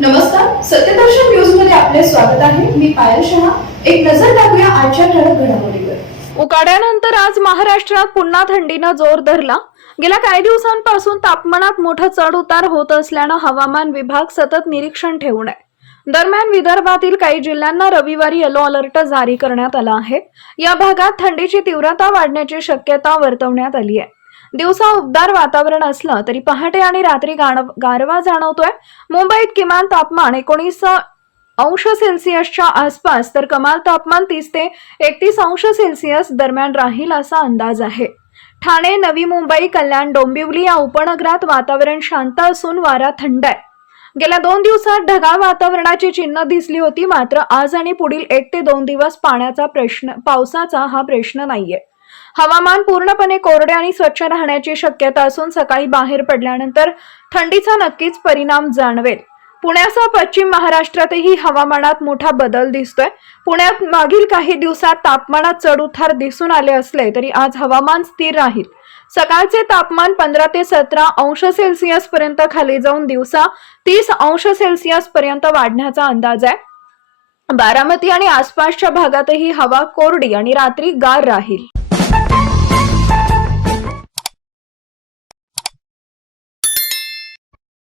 नमस्कार, सत्यदर्शन न्यूज मध्ये आपले स्वागत आहे. मी पायल शहा. एक नजर टाकूया आजच्या ठळक घडामोडीवर. उकाड्यानंतर आज महाराष्ट्रात पुन्हा थंडीनं जोर धरला. गेल्या काही दिवसांपासून तापमानात मोठा चढ उतार होत असल्यानं हवामान विभाग सतत निरीक्षण ठेवून आहे. दरम्यान विदर्भातील काही जिल्ह्यांना रविवारी येलो अलर्ट जारी करण्यात आला आहे. या भागात थंडीची तीव्रता वाढण्याची शक्यता वर्तवण्यात आली आहे. दिवसा उबदार वातावरण असलं तरी पहाटे आणि रात्री गारवा जाणवतोय. मुंबईत किमान तापमान 19 अंश सेल्सिअसच्या आसपास तर कमाल तापमान 30 ते 31 अंश सेल्सिअस दरम्यान राहील असा अंदाज आहे. ठाणे, नवी मुंबई, कल्याण, डोंबिवली या उपनगरात वातावरण शांत असून वारा थंड आहे. गेल्या 2 दिवसात ढगाळ वातावरणाची चिन्ह दिसली होती, मात्र आज आणि पुढील 1 ते 2 दिवस पावसाचा हा प्रश्न नाहीये. हवामान पूर्णपणे कोरडे आणि स्वच्छ राहण्याची शक्यता असून सकाळी बाहेर पडल्यानंतर थंडीचा नक्कीच परिणाम जाणवेल. पुण्यासह पश्चिम महाराष्ट्रातही हवामानात मोठा बदल दिसतोय. पुण्यात मागील काही दिवसात तापमानात चढउतार दिसून आले असले तरी आज हवामान स्थिर राहील. सकाळचे तापमान 15 ते 17 अंश सेल्सिअस पर्यंत खाली जाऊन दिवसा 30 अंश सेल्सिअस पर्यंत वाढण्याचा अंदाज आहे. बारामती आणि आसपासच्या भागातही हवा कोरडी आणि रात्री गार राहील.